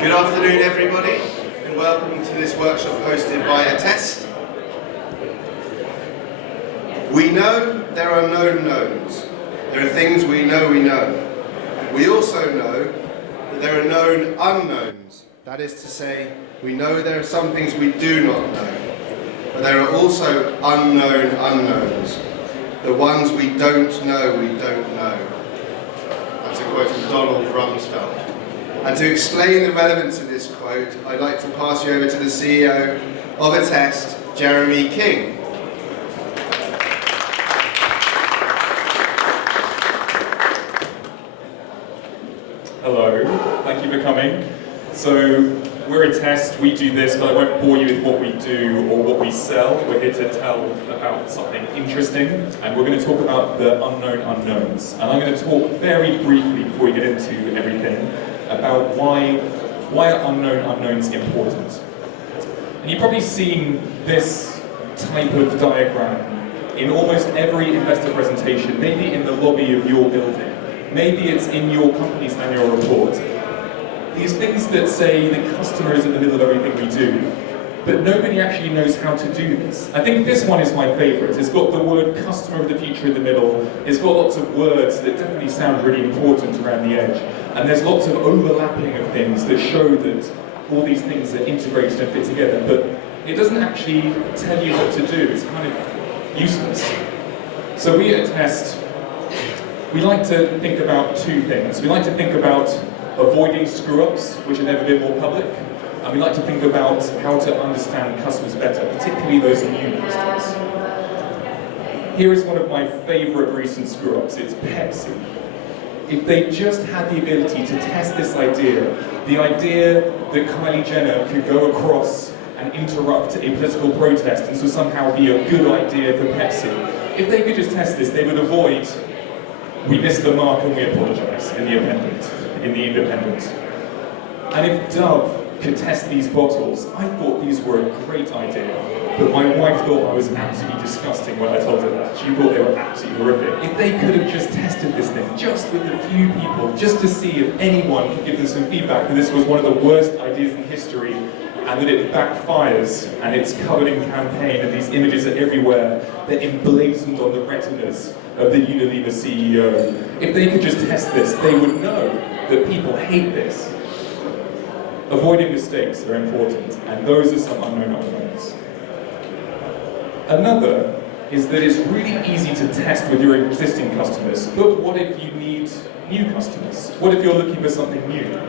Good afternoon, everybody, and welcome to this workshop hosted by Attest. We know there are known knowns. There are things we know we know. We also know that there are known unknowns. That is to say, we know there are some things we do not know, but there are also unknown unknowns. The ones we don't know, we don't know. That's a quote from Donald Rumsfeld. And to explain the relevance of this quote, I'd like to pass you over to the CEO of Attest, Jeremy King. Hello, thank you for coming. So, we're Attest, we do this, but I won't bore you with what we do or what we sell. We're here to tell about something interesting, and we're going to talk about the unknown unknowns. And I'm going to talk very briefly, before we get into everything, about why are unknown unknowns important. And you've probably seen this type of diagram in almost every investor presentation, maybe in the lobby of your building, maybe it's in your company's annual report. These things that say the customer is in the middle of everything we do, but nobody actually knows how to do this. I think this one is my favourite. It's got the word customer of the future in the middle. It's got lots of words that definitely sound really important around the edge. And there's lots of overlapping of things that show that all these things are integrated and fit together, but it doesn't actually tell you what to do. It's kind of useless. So we at Attest, we like to think about two things. We like to think about avoiding screw-ups, which have never been more public, and we like to think about how to understand customers better, particularly those new customers. Here is one of my favourite recent screw-ups. It's Pepsi. If they just had the ability to test this idea, the idea that Kylie Jenner could go across and interrupt a political protest and so somehow be a good idea for Pepsi, if they could just test this, they would avoid, we missed the mark and we apologise in the Independent. And if Dove could test these bottles, I thought these were a great idea, but my wife thought I was absolutely disgusting when I told her that. She thought they were absolutely horrific. If they could have just tested this thing, just with a few people, just to see if anyone could give them some feedback that this was one of the worst ideas in history, and that it backfires, and it's covered in campaign, and these images are everywhere, they're emblazoned on the retinas of the Unilever CEO. If they could just test this, they would know that people hate this. Avoiding mistakes are important, and those are some unknown unknowns. Another is that it's really easy to test with your existing customers, but what if you need new customers? What if you're looking for something new?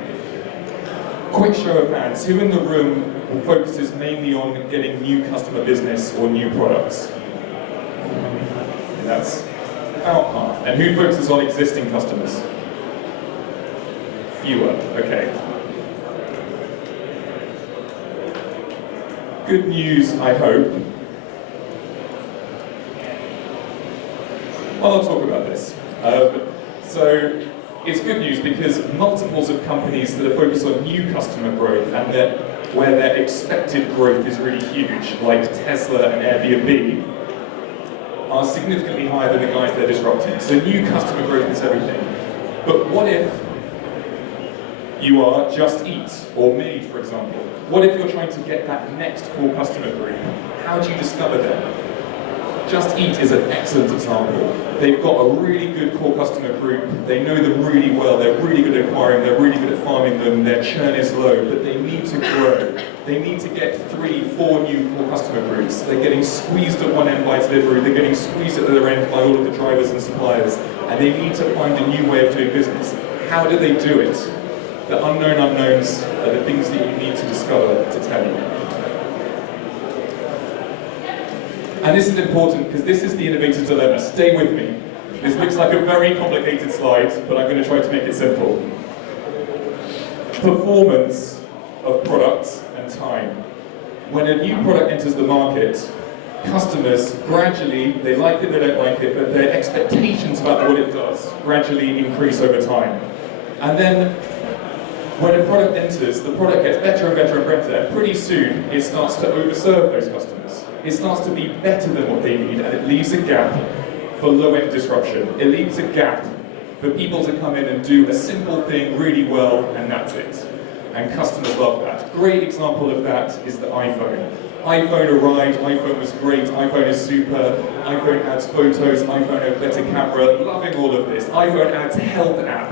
Quick show of hands, who in the room focuses mainly on getting new customer business or new products? That's about half. And who focuses on existing customers? Fewer, okay. Good news, I hope. Well, I'll talk about this. So it's good news because multiples of companies that are focused on new customer growth and where their expected growth is really huge, like Tesla and Airbnb, are significantly higher than the guys they're disrupting. So new customer growth is everything. But what if you are Just Eat or Made, for example? What if you're trying to get that next core customer group? How do you discover them? Just Eat is an excellent example. They've got a really good core customer group. They know them really well. They're really good at acquiring. They're really good at farming them. Their churn is low, but they need to grow. They need to get 3, 4 new core customer groups. They're getting squeezed at one end by delivery. They're getting squeezed at the other end by all of the drivers and suppliers. And they need to find a new way of doing business. How do they do it? The unknown unknowns are the things that you need to discover to tell you. And this is important because this is the innovator's dilemma. Stay with me. This looks like a very complicated slide, but I'm going to try to make it simple. Performance of products and time. When a new product enters the market, customers gradually, they like it, they don't like it, but their expectations about what it does gradually increase over time. And then when a product enters, the product gets better and better and better, and pretty soon it starts to overserve those customers. It starts to be better than what they need, and it leaves a gap for low-end disruption. It leaves a gap for people to come in and do a simple thing really well, and that's it. and customers love that. Great example of that is the iPhone. iPhone arrived, iPhone was great, iPhone is super, iPhone adds photos, iPhone has better camera, loving all of this. iPhone adds health app,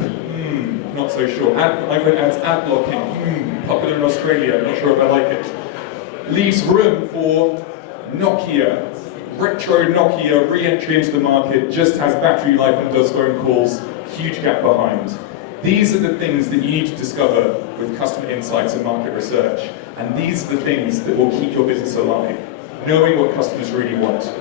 not so sure. iPhone adds ad blocking, popular in Australia, not sure if I like it. Leaves room for Nokia. Retro Nokia, re-entry into the market, just has battery life and does phone calls, huge gap behind. These are the things that you need to discover with customer insights and market research. And these are the things that will keep your business alive, knowing what customers really want.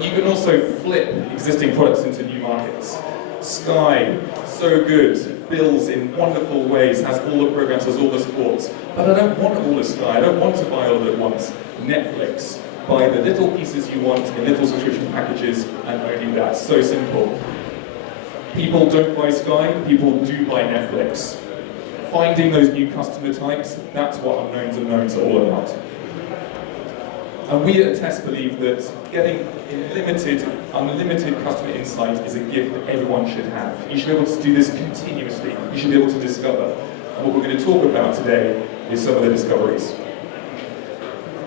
You can also flip existing products into new markets. Sky, so good, bills in wonderful ways, has all the programs, has all the sports. But I don't want all the Sky, I don't want to buy all at once. Netflix, buy the little pieces you want in little subscription packages, and only that. So simple. People don't buy Sky, people do buy Netflix. Finding those new customer types, that's what unknowns and knowns are all about. And we at Attest believe that getting unlimited customer insight is a gift that everyone should have. You should be able to do this continuously. You should be able to discover. And what we're going to talk about today is some of the discoveries.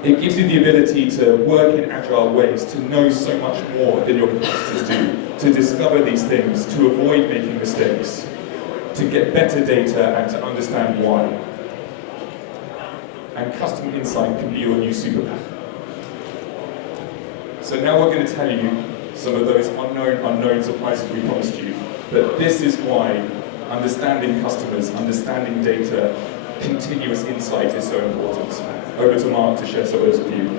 It gives you the ability to work in agile ways, to know so much more than your competitors do, to discover these things, to avoid making mistakes, to get better data and to understand why. And customer insight can be your new superpower. So now we're going to tell you some of those unknown unknowns of prices we promised you. But this is why understanding customers, understanding data, continuous insight is so important. Over to Mark to share some of those with you.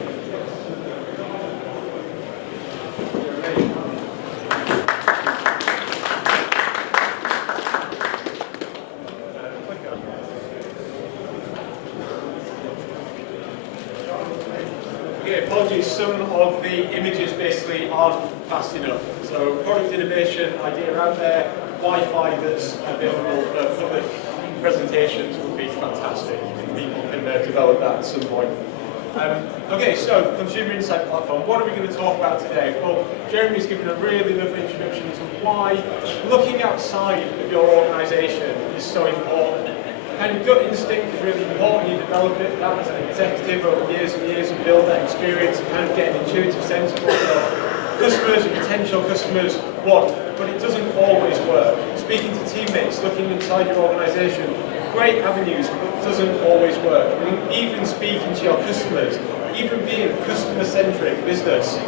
Okay, apologies, some of the images basically aren't fast enough. So product innovation idea out there, Wi-Fi that's available for public presentations would be fantastic. People can develop that at some point. Okay, so Consumer Insight Platform, what are we going to talk about today? Well, Jeremy's given a really lovely introduction to why looking outside of your organisation is so important. Kind of gut instinct is really important. You develop it that as an executive over years and years and build that experience and kind of get an intuitive sense of what your customers and potential customers want. But it doesn't always work. Speaking to teammates, looking inside your organisation, great avenues, but it doesn't always work. I mean, even speaking to your customers, even being a customer-centric business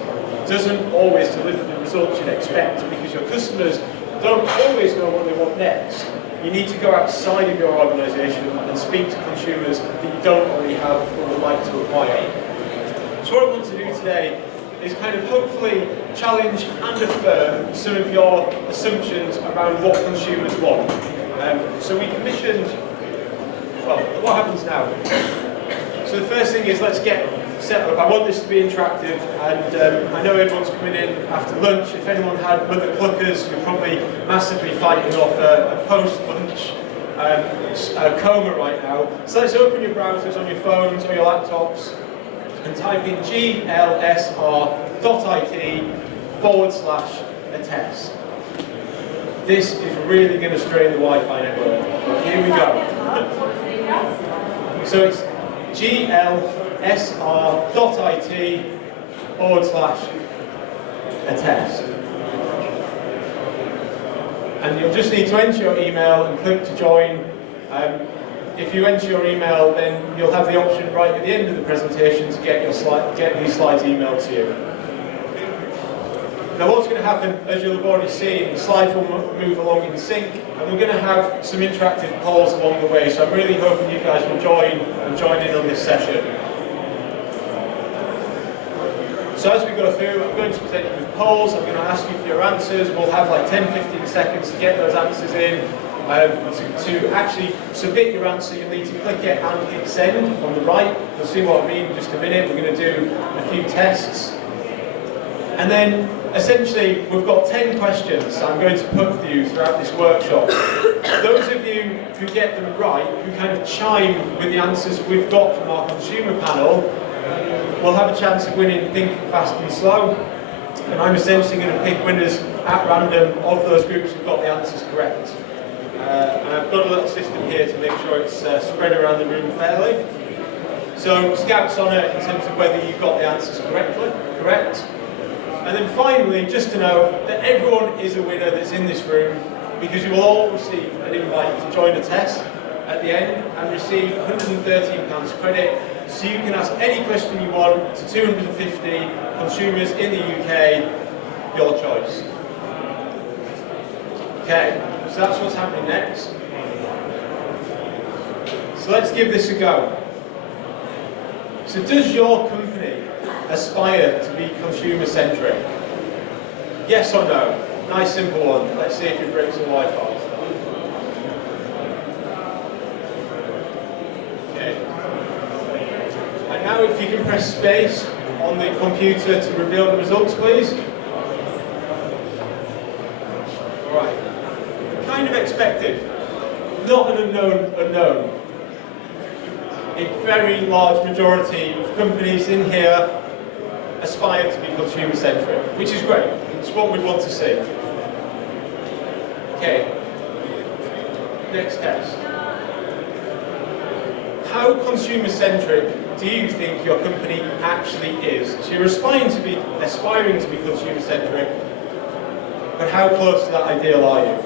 doesn't always deliver the results you'd expect because your customers don't always know what they want next. You need to go outside of your organisation and speak to consumers that you don't already have or would like to acquire. So what I want to do today is kind of hopefully challenge and affirm some of your assumptions around what consumers want. So we commissioned, well, what happens now? So the first thing is let's get set up. I want this to be interactive, and I know everyone's coming in after lunch. If anyone had mother cluckers, you're probably massively fighting off a post-lunch coma right now. So let's open your browsers on your phones or your laptops and type in glsr.it/attest. This is really going to strain the Wi-Fi network. Here we go. So it's glsr.it/attest. And you'll just need to enter your email and click to join. If you enter your email, then you'll have the option right at the end of the presentation to get these slides emailed to you. Now what's going to happen, as you'll have already seen, the slides will move along in sync, and we're going to have some interactive polls along the way, so I'm really hoping you guys will join in on this session. So as we go through, I'm going to present you with polls, I'm going to ask you for your answers, we'll have like 10-15 seconds to get those answers in. To actually submit your answer, you'll need to click it and hit send on the right. You'll see what I mean in just a minute. We're going to do a few tests. And then, essentially, we've got 10 questions I'm going to put for you throughout this workshop. Those of you who get them right, who kind of chime with the answers we've got from our consumer panel, will have a chance of winning Think Fast and Slow. And I'm essentially going to pick winners at random of those groups who've got the answers correct. And I've I've got a little system here to make sure it's spread around the room fairly. So Scout's on it in terms of whether you got the answers correct. And then finally, just to know that everyone is a winner that's in this room, because you will all receive an invite to join a test at the end and receive £113 credit, so you can ask any question you want to 250 consumers in the UK, your choice. Okay, so that's what's happening next. So let's give this a go. So does your company aspire to be consumer-centric? Yes or no? Nice simple one. Let's see if it breaks the Wi-Fi. Okay. And now if you can press space on the computer to reveal the results, please. Alright. Kind of expected. Not an unknown. A very large majority of companies in here aspire to be consumer-centric, which is great. It's what we want to see. Okay, next test. How consumer-centric do you think your company actually is? So you're aspiring to be consumer-centric, but how close to that ideal are you?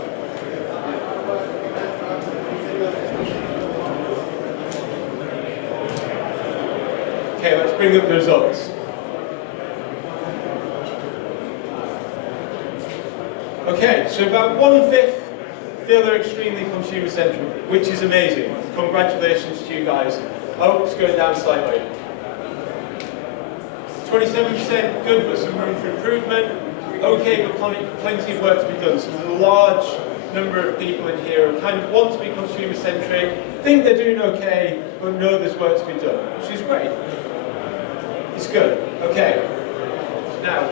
Okay, let's bring up the results. Okay, so about 1/5 feel they're extremely consumer-centric, which is amazing. Congratulations to you guys. Oh, it's going down slightly. 27% good, but some room for improvement. Okay, but plenty of work to be done. So there's a large number of people in here who kind of want to be consumer-centric, think they're doing okay, but know there's work to be done, which is great. It's good. Okay. Now,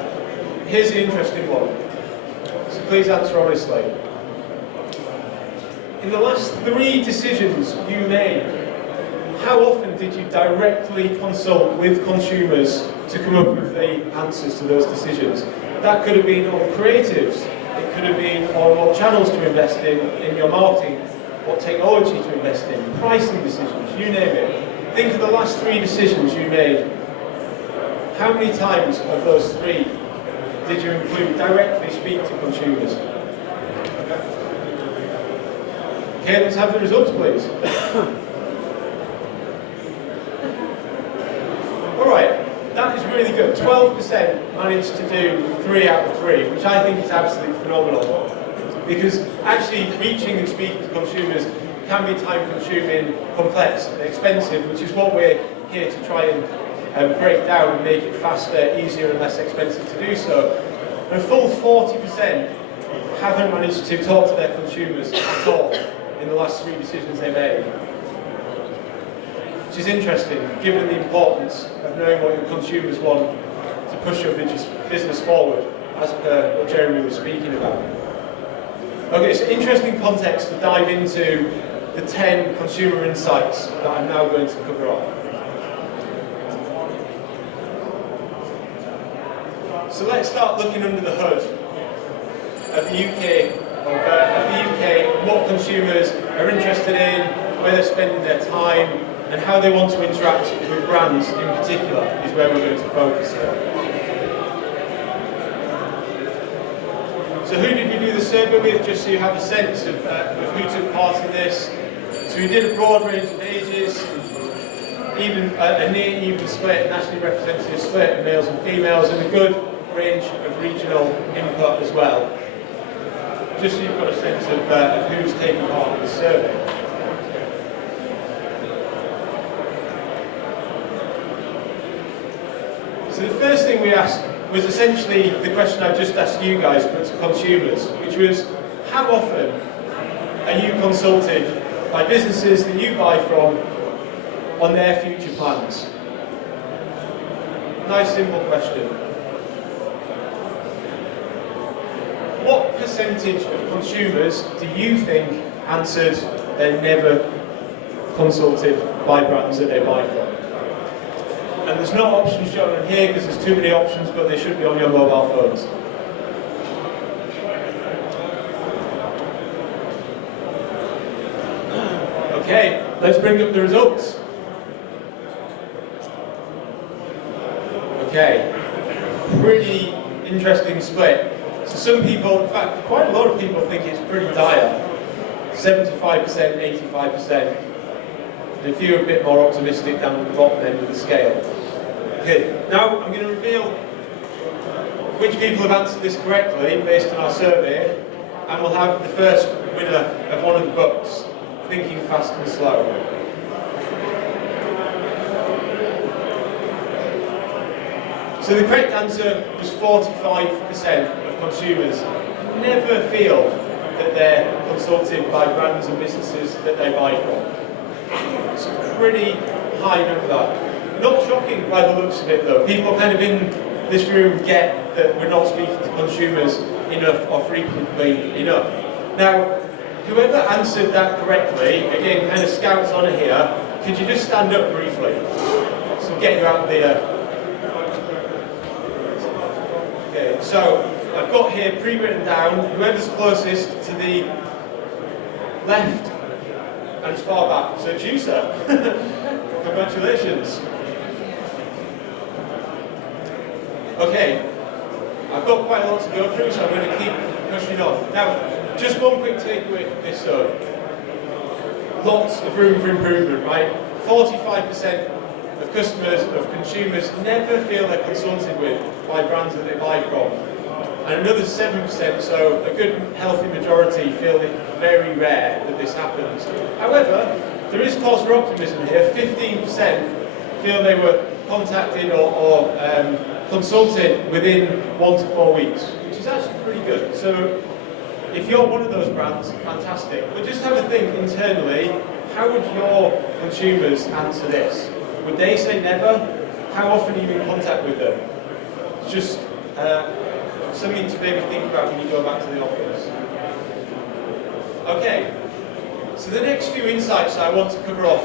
here's the interesting one. So please answer honestly. In the last 3 decisions you made, how often did you directly consult with consumers to come up with the answers to those decisions? That could have been on creatives, it could have been on what channels to invest in your marketing, what technology to invest in, pricing decisions, you name it. Think of the last 3 decisions you made. How many times of those 3 did you include directly speak to consumers? Okay, let's have the results, please. Alright, that is really good. 12% managed to do 3 out of 3, which I think is absolutely phenomenal. Because actually reaching and speaking to consumers can be time-consuming, complex, and expensive, which is what we're here to try and break down and make it faster, easier, and less expensive to do so. And a full 40% haven't managed to talk to their consumers at all in the last 3 decisions they made. Which is interesting, given the importance of knowing what your consumers want to push your business forward, as per what Jeremy was speaking about. Okay, so interesting context to dive into the 10 consumer insights that I'm now going to cover off. So let's start looking under the hood of the UK, what consumers are interested in, where they're spending their time, and how they want to interact with brands in particular is where we're going to focus here. So who did we do the survey with, just so you have a sense of who took part in this? So we did a broad range of ages, even a near even split, nationally representative split of males and females, and a good range of regional input as well. Just so you've got a sense of who's taking part in the survey. So the first thing we asked was essentially the question I just asked you guys, but to consumers, which was, how often are you consulted by businesses that you buy from on their future plans? Nice simple question. What percentage of consumers do you think answered they're never consulted by brands that they buy from? And there's no options shown on here because there's too many options, but they should be on your mobile phones. Okay, let's bring up the results. Okay, pretty interesting split. So some people, in fact, quite a lot of people think it's pretty dire. 75%, 85%. And a few a bit more optimistic down the bottom end of the scale. Okay, now I'm going to reveal which people have answered this correctly based on our survey, and we'll have the first winner of one of the books, Thinking Fast and Slow. So the correct answer was 45% of consumers never feel that they're consulted by brands and businesses that they buy from. It's a pretty high number. Not shocking by the looks of it though. People kind of in this room get that we're not speaking to consumers enough or frequently enough. Now, whoever answered that correctly, again, kind of scouts on it here, could you just stand up briefly? So get you out the... Okay, so I've got here pre-written down, whoever's closest to the left and as far back. So it's you, sir. Congratulations. Okay, I've got quite a lot to go through, so I'm going to keep pushing on. Now, just one quick takeaway from this, though. Lots of room for improvement, right? 45% of customers, of consumers, never feel they're consulted with by brands that they buy from. And another 7%, so a good healthy majority, feel it very rare that this happens. However, there is cause for optimism here. 15% feel they were contacted or consulted within 1 to 4 weeks, which is actually pretty good. So if you're one of those brands, fantastic. But just have a think internally, how would your consumers answer this? Would they say never? How often are you in contact with them? It's just something to maybe think about when you go back to the office. Okay, so the next few insights I want to cover off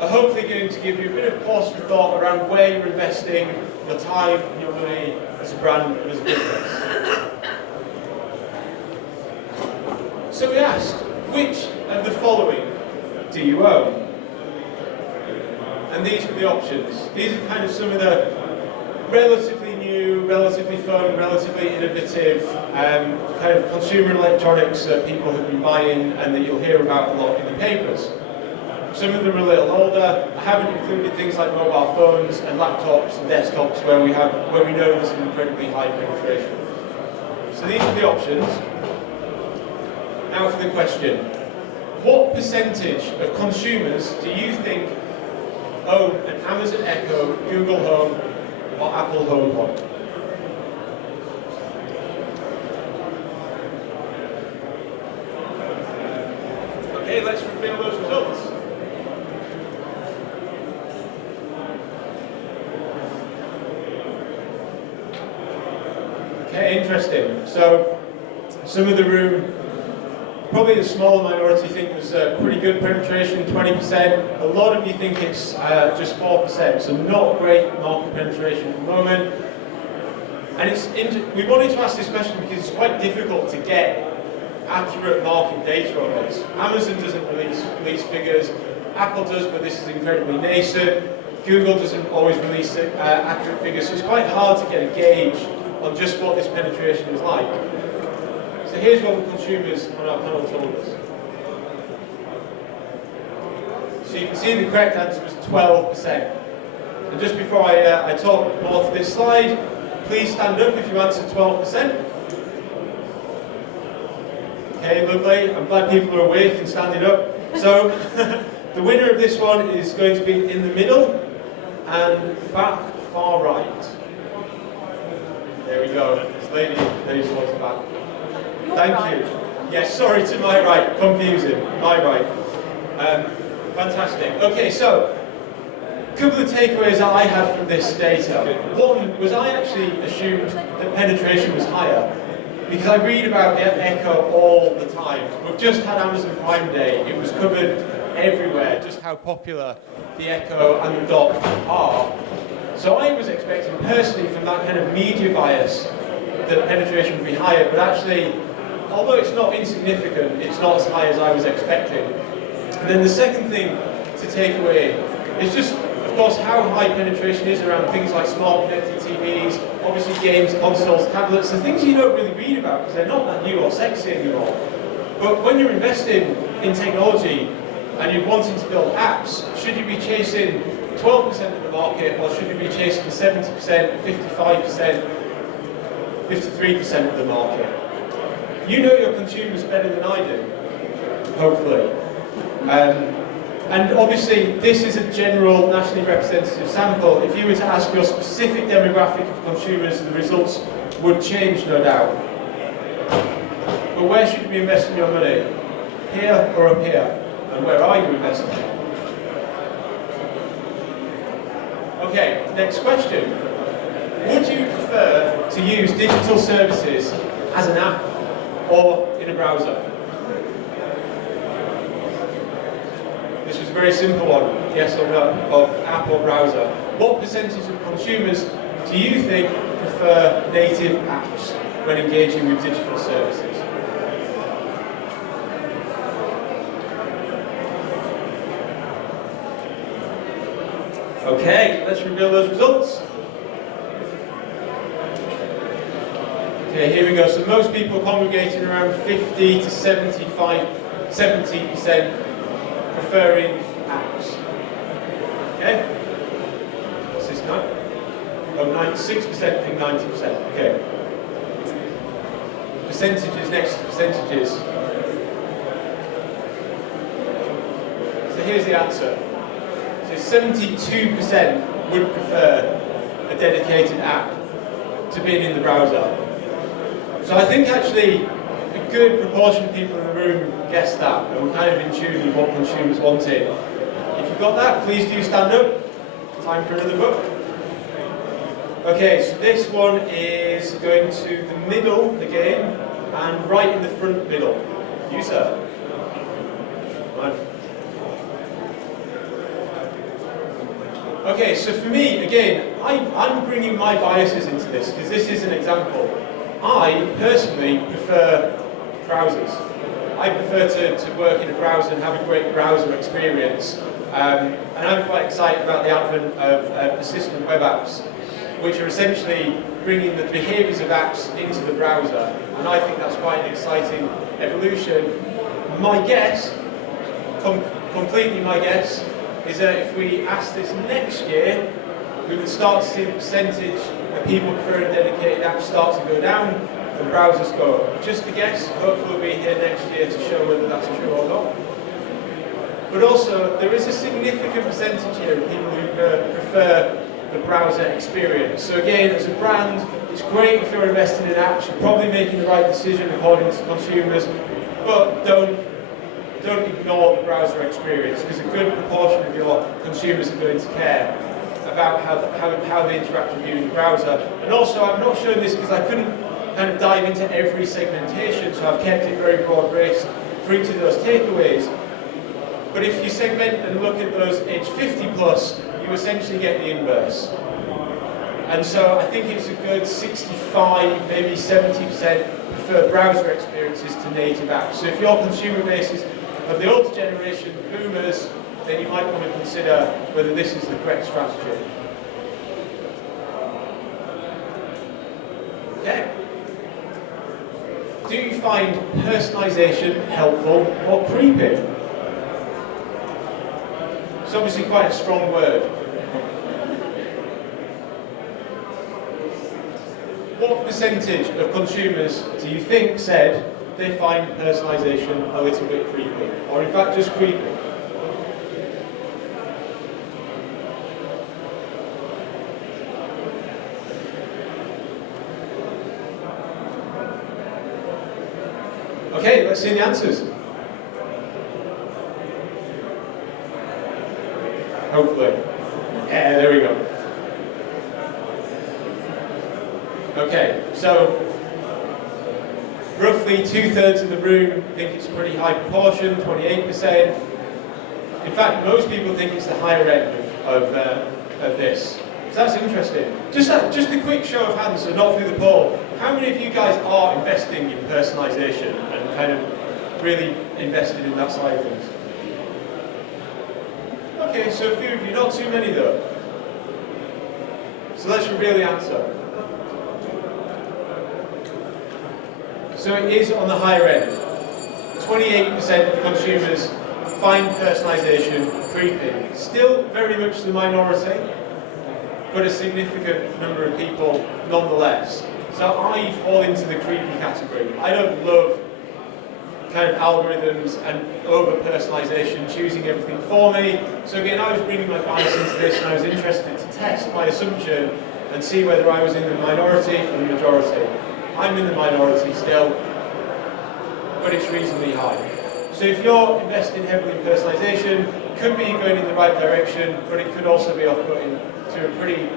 are hopefully going to give you a bit of pause for thought around where you're investing your time and your money as a brand and as a business. So we asked, which of the following do you own? And these were the options. These are kind of some of the relatively new, relatively fun, relatively innovative kind of consumer electronics that people have been buying and that you'll hear about a lot in the papers. Some of them are a little older. I haven't included things like mobile phones and laptops and desktops where we know there's an incredibly high penetration. So these are the options. Now for the question. What percentage of consumers do you think own an Amazon Echo, Google Home, or Apple HomePod? Okay, let's reveal those results. Okay, interesting. So, some of the room, probably a smaller minority think there's a pretty good penetration, 20%. A lot of you think it's just 4%, so not great market penetration at the moment. And we wanted to ask this question because it's quite difficult to get accurate market data on this. Amazon doesn't release figures, Apple does, but this is incredibly nascent. Google doesn't always release accurate figures, so it's quite hard to get a gauge on just what this penetration is like. So here's what the consumers on our panel told us. So you can see the correct answer was 12%. And just before I talk more to this slide, please stand up if you answered 12%. Okay, lovely. I'm glad people are awake and standing up. So the winner of this one is going to be in the middle and back far right. There we go. This lady towards the back. Thank you. Yes, sorry, to my right. Confusing. My right. Fantastic. Okay, so a couple of takeaways that I had from this data. One was I actually assumed that penetration was higher because I read about Echo all the time. We've just had Amazon Prime Day. It was covered everywhere, just how popular the Echo and the Dot are. So I was expecting personally from that kind of media bias that penetration would be higher, but actually, although it's not insignificant, it's not as high as I was expecting. And then the second thing to take away is just, of course, how high penetration is around things like smart connected TVs, obviously games, consoles, tablets, the things you don't really read about because they're not that new or sexy anymore. But when you're investing in technology and you're wanting to build apps, should you be chasing 12% of the market or should you be chasing 70%, 55%, 53% of the market? You know your consumers better than I do, hopefully. And obviously, this is a general, nationally representative sample. If you were to ask your specific demographic of consumers, the results would change, no doubt. But where should you be investing your money? Here or up here? And where are you investing? Okay, next question. Would you prefer to use digital services as an app or in a browser? This was a very simple one, yes or no, of app or browser. What percentage of consumers do you think prefer native apps when engaging with digital services? Okay, let's reveal those results. Okay, here we go. So most people congregating around 50 to 70% preferring apps. Okay? What's this now? Oh, 96% think 90%. Okay. Percentages, next to percentages. So here's the answer. So 72% would prefer a dedicated app to being in the browser. So I think actually a good proportion of people in the room guessed that, and we're kind of in tune with what consumers wanted. If you've got that, please do stand up. Time for another book. Okay, so this one is going to the middle again, and right in the front middle. You, sir. Right. Okay, so for me, again, I'm bringing my biases into this, because this is an example. I personally prefer browsers. I prefer to work in a browser and have a great browser experience. And I'm quite excited about the advent of persistent web apps, which are essentially bringing the behaviours of apps into the browser. And I think that's quite an exciting evolution. My guess, completely my guess, is that if we ask this next year, we would start to see the percentage of people preferring dedicated apps start to go down and browsers go up. Just a guess, hopefully we'll be here next year to show whether that's true or not. But also, there is a significant percentage here of people who prefer the browser experience. So again, as a brand, it's great if you're investing in apps, you're probably making the right decision according to consumers, but don't ignore the browser experience, because a good proportion of your consumers are going to care about how they interact with you in the browser. And also, I'm not showing this because I couldn't kind of dive into every segmentation, so I've kept it very broad-based for each of those takeaways. But if you segment and look at those age 50 plus, you essentially get the inverse. And so I think it's a good 65, maybe 70% prefer browser experiences to native apps. So if your consumer base is of the older generation, the boomers, then you might want to consider whether this is the correct strategy. Okay. Do you find personalisation helpful or creepy? It's obviously quite a strong word. What percentage of consumers do you think said they find personalisation a little bit creepy, or in fact just creepy? Okay, let's see the answers. Hopefully. Yeah, there we go. Okay, so roughly 2/3 of the room think it's a pretty high proportion, 28%. In fact, most people think it's the higher end of this. So that's interesting. Just a quick show of hands, so not through the poll. How many of you guys are investing in personalisation and kind of really invested in that side of things? Okay, so a few of you, not too many though. So let's reveal the answer. So it is on the higher end. 28% of consumers find personalisation creepy. Still very much the minority, but a significant number of people nonetheless. So I fall into the creepy category. I don't love kind of algorithms and over-personalisation, choosing everything for me. So again, I was bringing my bias into this, and I was interested to test my assumption and see whether I was in the minority or the majority. I'm in the minority still, but it's reasonably high. So if you're investing heavily in personalisation, it could be going in the right direction, but it could also be off-putting to a pretty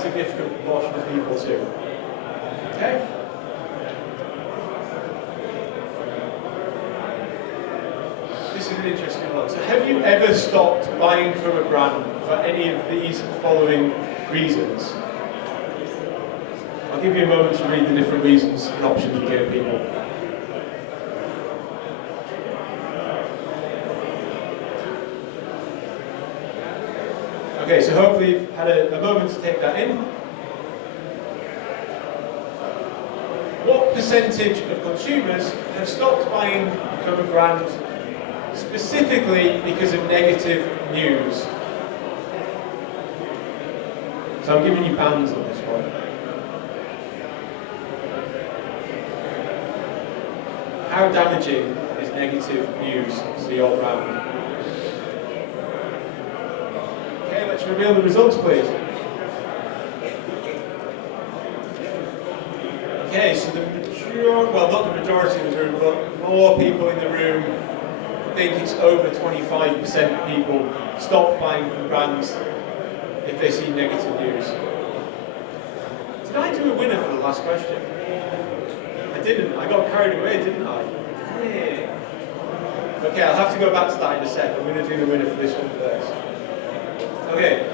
significant proportion of people too. Okay? This is an interesting one. So have you ever stopped buying from a brand for any of these following reasons? I'll give you a moment to read the different reasons and options we give people. Okay, so hopefully you've had a moment to take that in. What percentage of consumers have stopped buying from a brand specifically because of negative news? So I'm giving you bands on this one. How damaging is negative news to your brand? Okay, let's reveal the results, please. Okay, so the majority, well, not the majority of the room, but more people in the room think it's over 25% of people stop buying from brands if they see negative news. Did I do a winner for the last question? I didn't. I got carried away, didn't I? Yeah. Okay, I'll have to go back to that in a sec. I'm going to do the winner for this one first. Okay,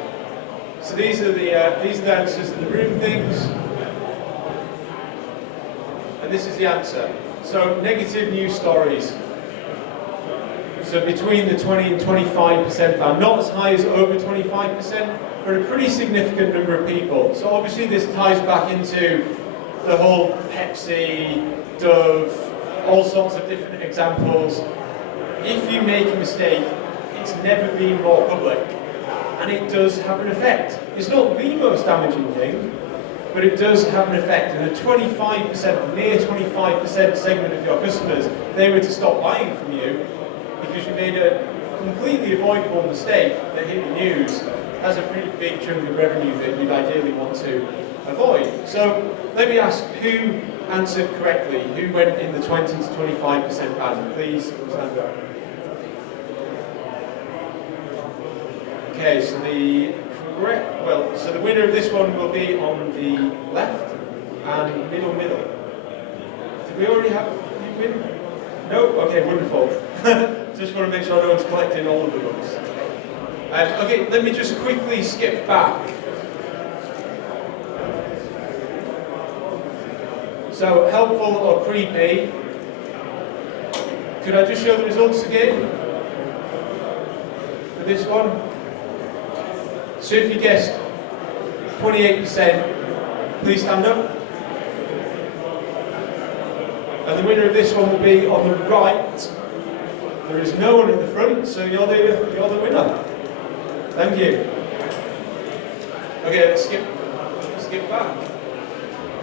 so these are the answers that the room thinks, and this is the answer. So negative news stories. So between the 20 and 25% band, not as high as over 25%, but a pretty significant number of people. So obviously this ties back into the whole Pepsi, Dove, all sorts of different examples. If you make a mistake, it's never been more public. And it does have an effect. It's not the most damaging thing, but it does have an effect. And a 25%, near 25% segment of your customers, they were to stop buying from you because you made a completely avoidable mistake that hit the news, that's a pretty big chunk of revenue that you'd ideally want to avoid. So let me ask, who answered correctly? Who went in the 20 to 25% band? Please stand up. Okay, so the correct, well, so the winner of this one will be on the left and middle. Did we already have you win? No? Okay, wonderful. Just want to make sure no one's collecting all of the books. Okay, let me just quickly skip back. So, helpful or creepy. Could I just show the results again? For this one? So if you guessed 28%, please stand up. And the winner of this one will be on the right. There is no one at the front, so you're the winner. Thank you. Okay, let's skip back.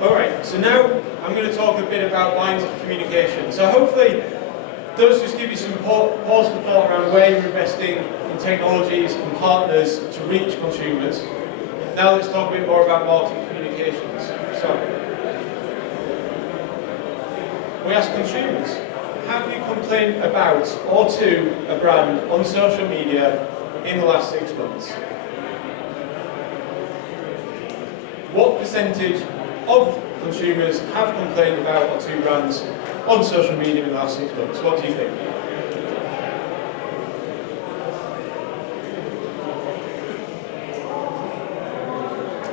Alright, so now I'm going to talk a bit about lines of communication. So hopefully those just give you some pause for thought around where you're investing in technologies and partners to reach consumers. Now let's talk a bit more about marketing communications. So, we ask consumers, have you complained about or to a brand on social media in the last 6 months? What percentage of consumers have complained about or to brands on social media in the last 6 months? What do you think?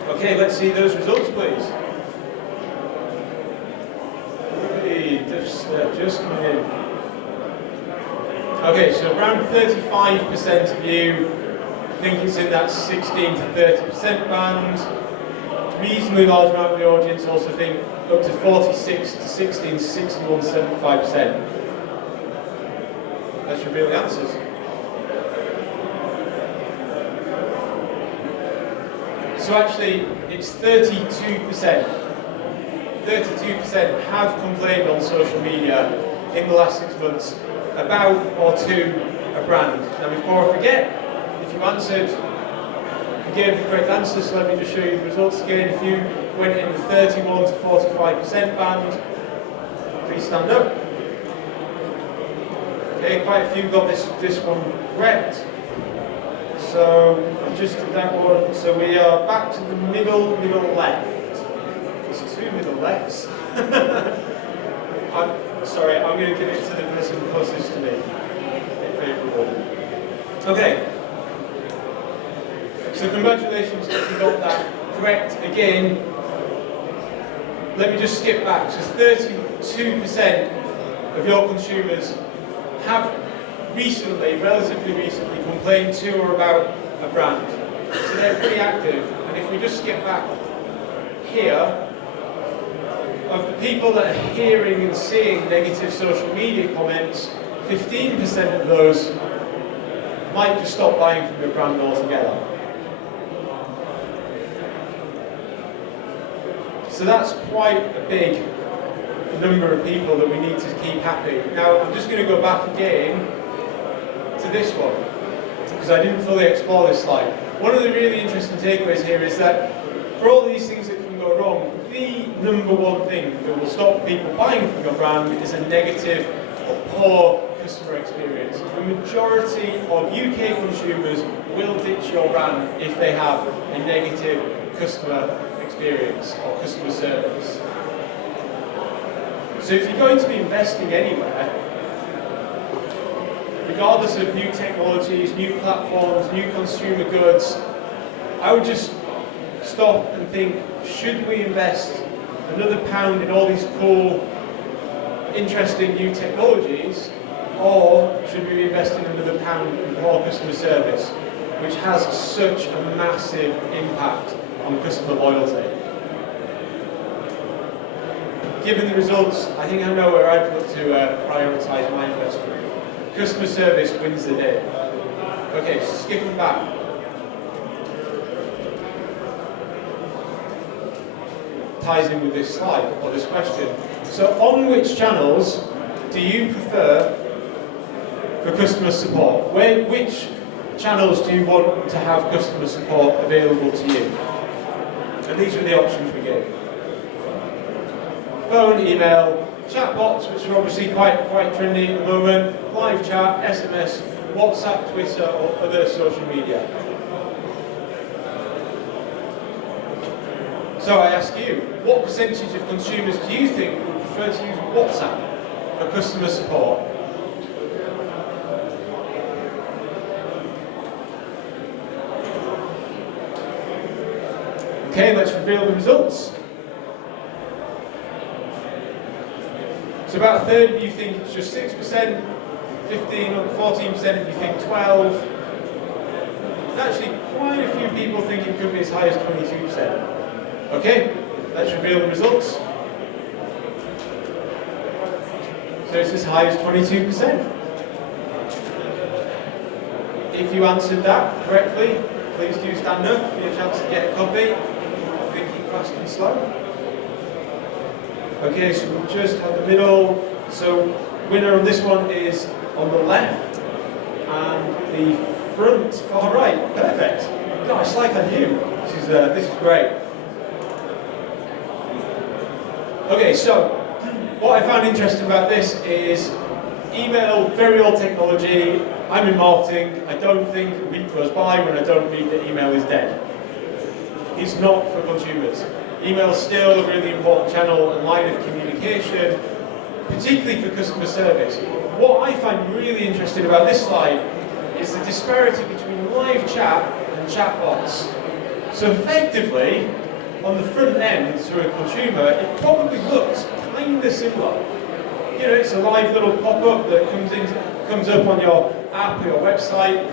Okay, let's see those results, please. Hey, just coming in. Okay, so around 35% of you think it's in that 16 to 30% band. Reasonably large amount of the audience also think up to 46 to 16, 61, 75%. Let's reveal the answers. So actually, it's 32%. 32% have complained on social media in the last 6 months about or to a brand. Now before I forget, if you gave the correct answer, so let me just show you the results again. If you went in the 31 to 45% band, please stand up. Okay, quite a few got this one correct. So I just did that one. So we are back to the middle left. There's 2 middle lefts. I'm sorry, I'm going to give it to the person closest to me. Favourable. Okay. So congratulations if you got that correct again. Let me just skip back. So 32% of your consumers have recently, relatively recently, complained to or about a brand. So they're pretty active. And if we just skip back here, of the people that are hearing and seeing negative social media comments, 15% of those might just stop buying from your brand altogether. So that's quite a big number of people that we need to keep happy. Now I'm just going to go back again to this one, because I didn't fully explore this slide. One of the really interesting takeaways here is that for all these things that can go wrong, the number one thing that will stop people buying from your brand is a negative or poor customer experience. The majority of UK consumers will ditch your brand if they have a negative customer experience or customer service. So if you're going to be investing anywhere, regardless of new technologies, new platforms, new consumer goods, I would just stop and think, should we invest another £1 in all these cool, interesting new technologies, or should we invest in another £1 in more customer service, which has such a massive impact on customer loyalty? Given the results, I think I know where I'd look to prioritise my investment. Customer service wins the day. Okay, so skipping back. Ties in with this slide, or this question. So on which channels do you prefer for customer support? Which channels do you want to have customer support available to you? And these are the options we gave. Phone, email, chatbots, which are obviously quite trendy at the moment, live chat, SMS, WhatsApp, Twitter, or other social media. So I ask you, what percentage of consumers do you think would prefer to use WhatsApp for customer support? Okay, let's reveal the results. So about a third of you think it's just 6%, 15 or 14% of you think 12%. Actually, quite a few people think it could be as high as 22%. Okay, let's reveal the results. So it's as high as 22%. If you answered that correctly, please do stand up for your chance to get a copy. Thinking fast and slow. Okay, so we just had the middle. So winner on this one is on the left, and the front far right. Perfect. Gosh, it's like I knew. This is great. Okay, so what I found interesting about this is email, very old technology. I'm in marketing. I don't think a week goes by when I don't read that email is dead. It's not for consumers. Email is still a really important channel and line of communication, particularly for customer service. What I find really interesting about this slide is the disparity between live chat and chatbots. So effectively, on the front end to a consumer, it probably looks kind of similar. You know, it's a live little pop-up that comes up on your app or your website.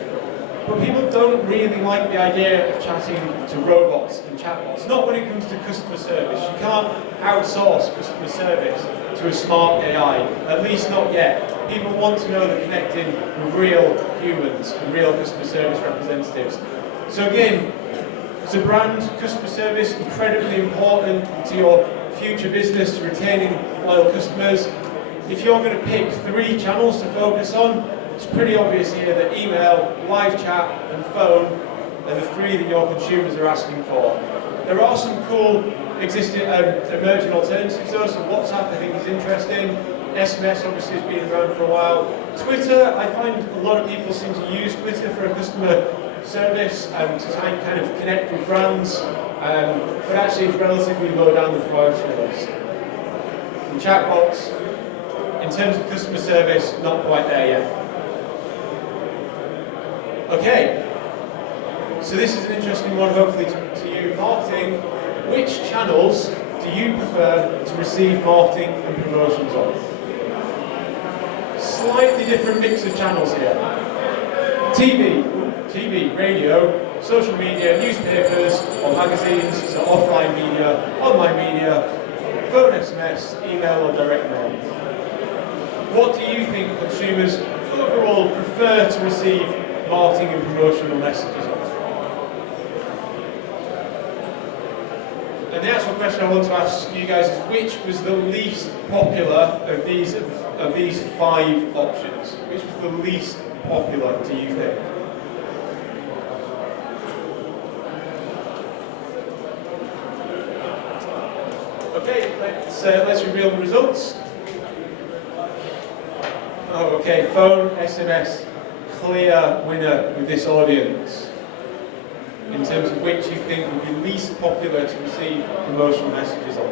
But people don't really like the idea of chatting to robots and chatbots. Not when it comes to customer service. You can't outsource customer service to a smart AI, at least not yet. People want to know they're connecting with real humans and real customer service representatives. So again, as a brand, customer service incredibly important to your future business, to retaining loyal customers. If you're going to pick 3 channels to focus on, it's pretty obvious here that email, live chat and phone are the 3 that your consumers are asking for. There are some cool existing emerging alternatives though, so WhatsApp I think is interesting, SMS obviously has been around for a while. Twitter, I find a lot of people seem to use Twitter for a customer service to kind of connect with brands, but actually it's relatively low down the priority list. And chatbots, in terms of customer service, not quite there yet. Okay, so this is an interesting one hopefully to you. Marketing, which channels do you prefer to receive marketing and promotions on? Slightly different mix of channels here. TV, radio, social media, newspapers or magazines, so offline media, online media, phone, SMS, email or direct mail. What do you think consumers overall prefer to receive marketing and promotional messages on? And the actual question I want to ask you guys is, which was the least popular of these 5 options? Which was the least popular, do you think? Okay, let's reveal the results. Oh, okay, phone, SMS, clear winner with this audience in terms of which you think would be least popular to receive promotional messages on.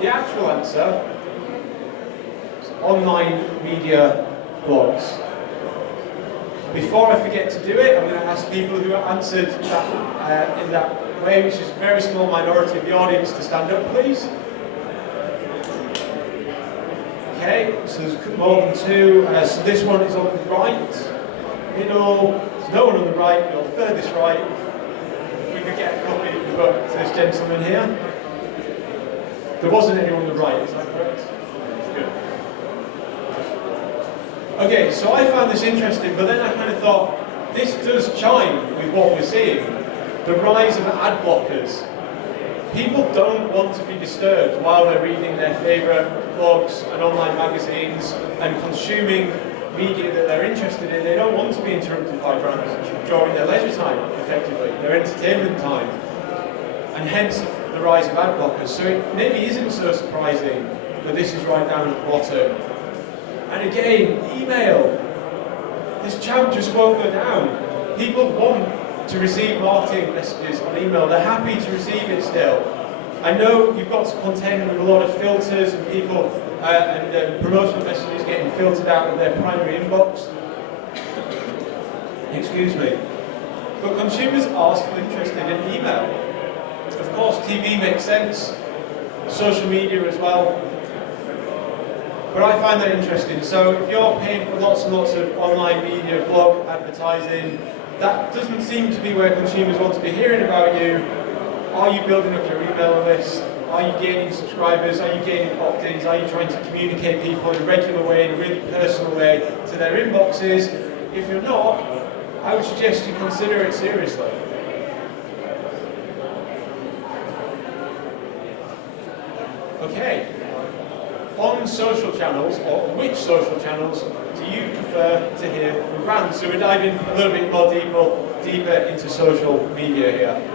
The actual answer is online media blogs. Before I forget to do it, I'm going to ask people who answered that, in that way, which is a very small minority of the audience, to stand up, please. Okay, so there's more than 2. So this one is on the right, middle, there's no one on the right, but on the furthest right. If we could get a copy of the book to this gentleman here. There wasn't anyone on the right, is that correct? Good. Okay, so I found this interesting, but then I kind of thought, this does chime with what we're seeing. The rise of ad blockers. People don't want to be disturbed while they're reading their favourite blogs and online magazines and consuming media that they're interested in. They don't want to be interrupted by brands during their leisure time, effectively, their entertainment time. And hence the rise of ad blockers. So it maybe isn't so surprising that this is right down at the bottom. And again, email. This champ just won't go down. People want to receive marketing messages on email. They're happy to receive it still. I know you've got to contend with a lot of filters and people and promotional messages getting filtered out of their primary inbox. Excuse me. But consumers are still interested in email. Of course, TV makes sense, social media as well. But I find that interesting. So if you're paying for lots and lots of online media, blog, advertising, that doesn't seem to be where consumers want to be hearing about you. Are you building up your email list? Are you gaining subscribers? Are you gaining opt-ins? Are you trying to communicate people in a regular way, in a really personal way to their inboxes? If you're not, I would suggest you consider it seriously. Okay. On social channels, or which social channels do you prefer to hear from brands? So we're diving a little bit more deeper into social media here.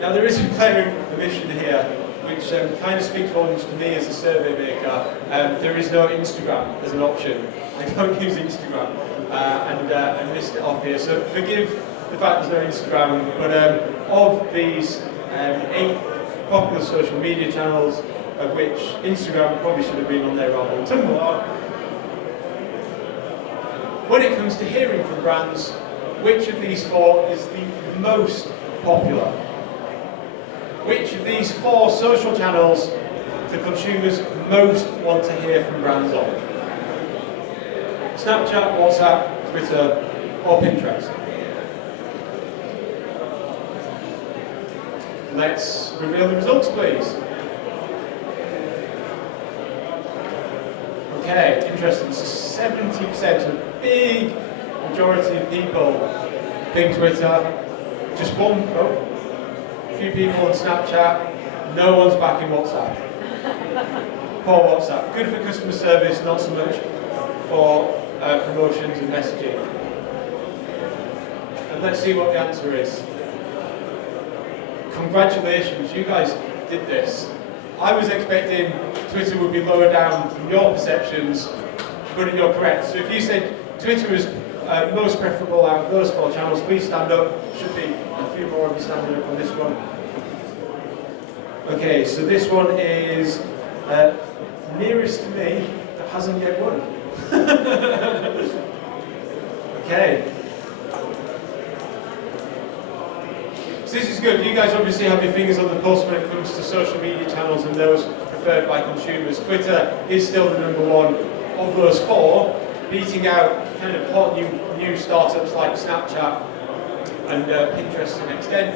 Now there is a glaring omission here, which kind of speaks volumes to me as a survey maker. There is no Instagram as an option. I don't use Instagram, and list it off here. So forgive the fact there's no Instagram, but of these 8 popular social media channels, of which Instagram probably should have been on there rather than Tumblr. When it comes to hearing from brands, which of these 4 is the most popular? Which of these 4 social channels do consumers most want to hear from brands on? Snapchat, WhatsApp, Twitter, or Pinterest? Let's reveal the results, please. Okay, interesting. So 70%, a big majority of people pick Twitter. Just a few people on Snapchat. No one's back in WhatsApp. Poor WhatsApp. Good for customer service, not so much for promotions and messaging. And let's see what the answer is. Congratulations, you guys did this. I was expecting Twitter would be lower down from your perceptions, but you're correct. So if you said Twitter is most preferable out of those 4 channels, please stand up. Should be a few more of you standing up on this one. Okay, so this one is nearest to me that hasn't yet won. Okay. So this is good. You guys obviously have your fingers on the pulse when it comes to social media channels and those preferred by consumers. Twitter is still the #1 of those 4, beating out kind of hot new startups like Snapchat and Pinterest to an extent.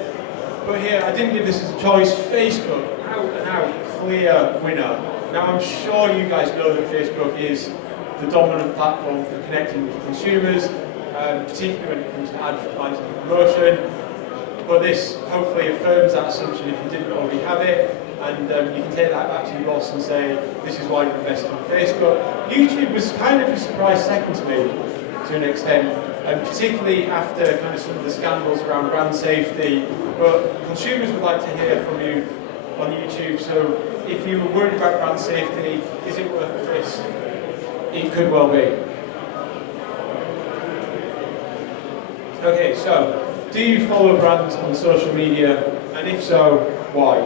But here, I didn't give this as a choice. Facebook, out and out, clear winner. Now I'm sure you guys know that Facebook is the dominant platform for connecting with consumers, particularly when it comes to advertising and promotion. But this hopefully affirms that assumption if you didn't already have it, and you can take that back to your boss and say, this is why you're investing in Facebook. YouTube was kind of a surprise second to me, to an extent, and particularly after kind of some of the scandals around brand safety. But consumers would like to hear from you on YouTube, so if you were worried about brand safety, is it worth the risk? It could well be. Okay, so, do you follow brands on social media, and if so, why?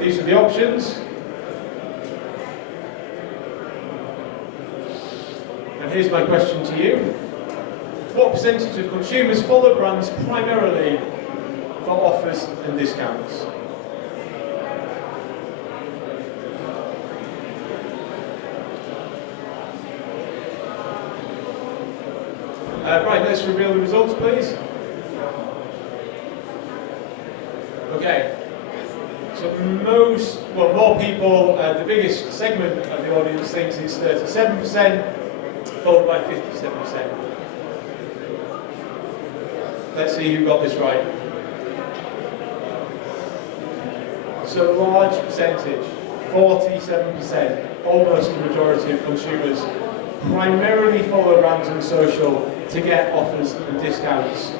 These are the options. And here's my question to you. What percentage of consumers follow brands primarily for offers and discounts? Right, let's reveal the results, please. Okay. So more people, the biggest segment of the audience thinks it's 37%, followed by 57%. Let's see who got this right. So large percentage, 47%, almost the majority of consumers, primarily follow brands on social to get offers and discounts.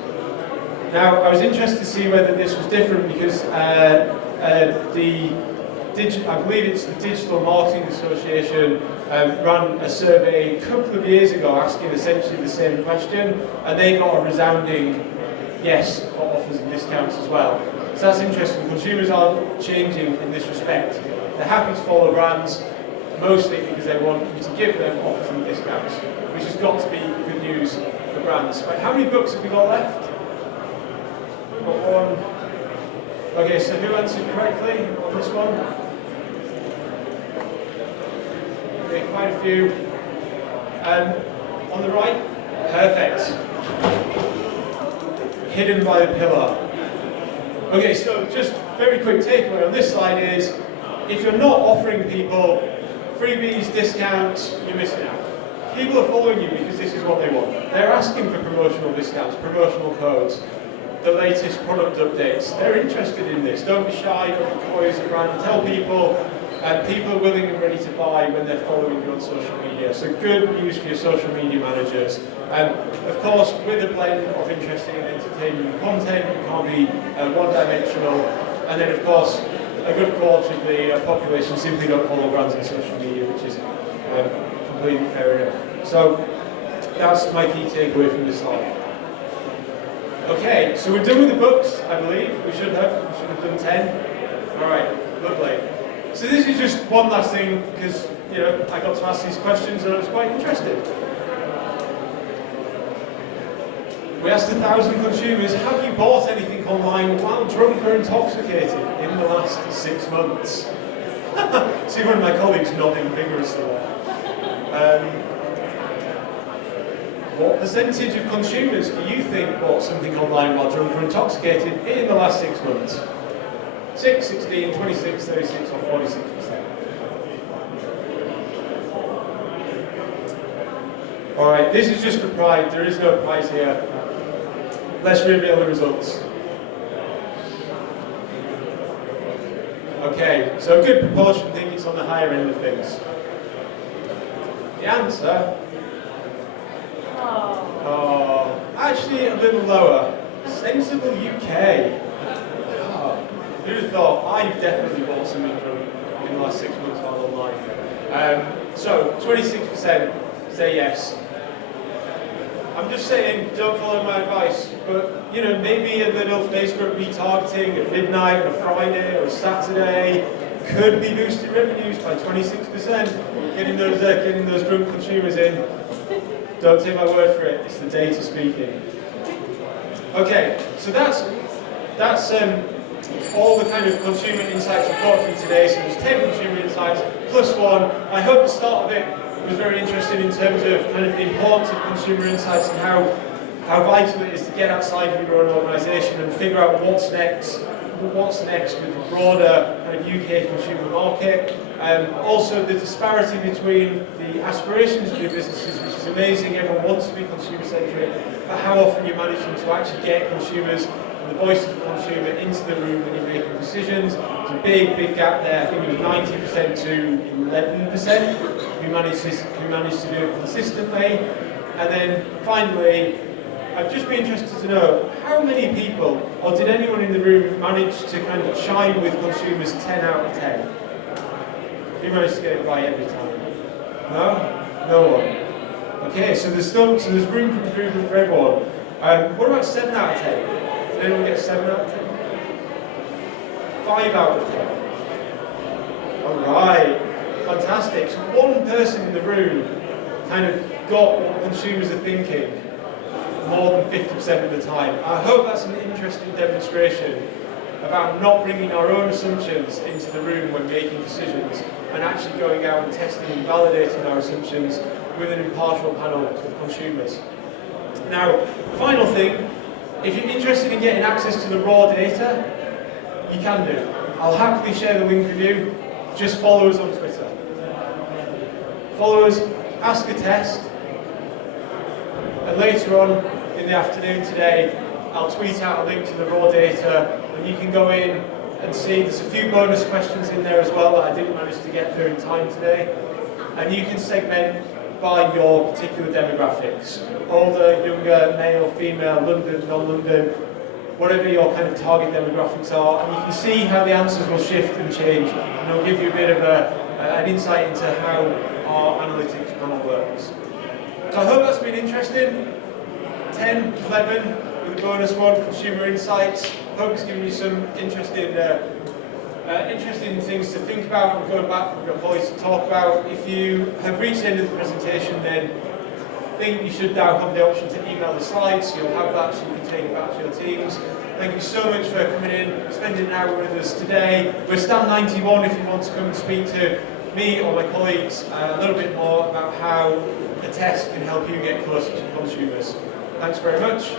Now, I was interested to see whether this was different because I believe it's the Digital Marketing Association ran a survey a couple of years ago asking essentially the same question, and they got a resounding yes for offers and discounts as well. So that's interesting. Consumers are changing in this respect. They're happy to follow brands, mostly because they want you to give them offers and discounts, which has got to be good news for brands. Right, how many books have we got left? We've got one. Okay, so who answered correctly on this one? Okay, quite a few. On the right, perfect. Hidden by the pillar. Okay, so just very quick takeaway on this slide is, if you're not offering people freebies, discounts, you're missing out. People are following you because this is what they want. They're asking for promotional discounts, promotional codes, the latest product updates. They're interested in this. Don't be shy, don't be coy as a brand. Tell people, people are willing and ready to buy when they're following you on social media. So good news for your social media managers. Of course, with a blend of interesting and entertaining content, it can't be one-dimensional. And then, of course, a good quarter of the population simply don't follow brands on social media, which is completely fair enough. So that's my key takeaway from this slide. Okay, so we're done with the books, I believe. We should have done 10. All right, lovely. So this is just one last thing, because I got to ask these questions and I was quite interested. We asked 1,000 consumers, have you bought anything online while drunk or intoxicated in the last 6 months? See one of my colleagues nodding vigorously there. What percentage of consumers do you think bought something online while drunk or intoxicated in the last 6 months? 6, 16, 26, 36 or 46%? Alright, this is just for pride, there is no prize here. Let's reveal the results. Okay, so a good proportion think it's on the higher end of things. The answer? Actually a little lower. Sensible UK. Who'd have thought? I've definitely bought something in the last 6 months while online. So 26% say yes. I'm just saying, don't follow my advice, but you know, maybe a little Facebook retargeting at midnight on a Friday or a Saturday could be boosting revenues by 26%. Getting those drunk consumers in. Don't take my word for it, it's the data speaking. Okay, so that's all the kind of consumer insights we've got for you today. So there's 10 consumer insights plus one. I hope the start of it was very interesting in terms of kind of the importance of consumer insights and how vital it is to get outside of your own organisation and figure out what's next with the broader kind of UK consumer market. Also the disparity between the aspirations of your businesses, which is amazing, everyone wants to be consumer centric, but how often you're managing to actually get consumers and the voice of the consumer into the room when you're making decisions. There's a big gap there. I think it was 90% to 11% who managed to do it consistently. And then finally, I'd just be interested to know how many people, or did anyone in the room manage to kind of chime with consumers 10 out of 10? Who managed to get it right every time? No? No one. Okay, so there's room for improvement for everyone. What about 7 out of 10? Did anyone get 7 out of 10? 5 out of 10. Alright, fantastic. So one person in the room kind of got what consumers are thinking more than 50% of the time. I hope that's an interesting demonstration about not bringing our own assumptions into the room when making decisions and actually going out and testing and validating our assumptions with an impartial panel of consumers. Now, final thing, if you're interested in getting access to the raw data, you can do. I'll happily share the link with you. Just follow us on Twitter. Follow us, ask a test, and later on in the afternoon today, I'll tweet out a link to the raw data, and you can go in and see there's a few bonus questions in there as well that I didn't manage to get through in time today. And you can segment by your particular demographics. Older, younger, male, female, London, non-London, whatever your kind of target demographics are, and you can see how the answers will shift and change, and it'll give you a bit of an insight into how our analytics panel works. So I hope that's been interesting. 10, 11, with a bonus one, consumer insights. Hope it's given you some interesting things to think about and going back with your colleagues to talk about. If you have reached the end of the presentation, then I think you should now have the option to email the slides, so you'll have that so you can take it back to your teams. Thank you so much for coming in, spending an hour with us today. We're stand 91 if you want to come and speak to me or my colleagues a little bit more about how Attest can help you get closer to consumers. Thanks very much.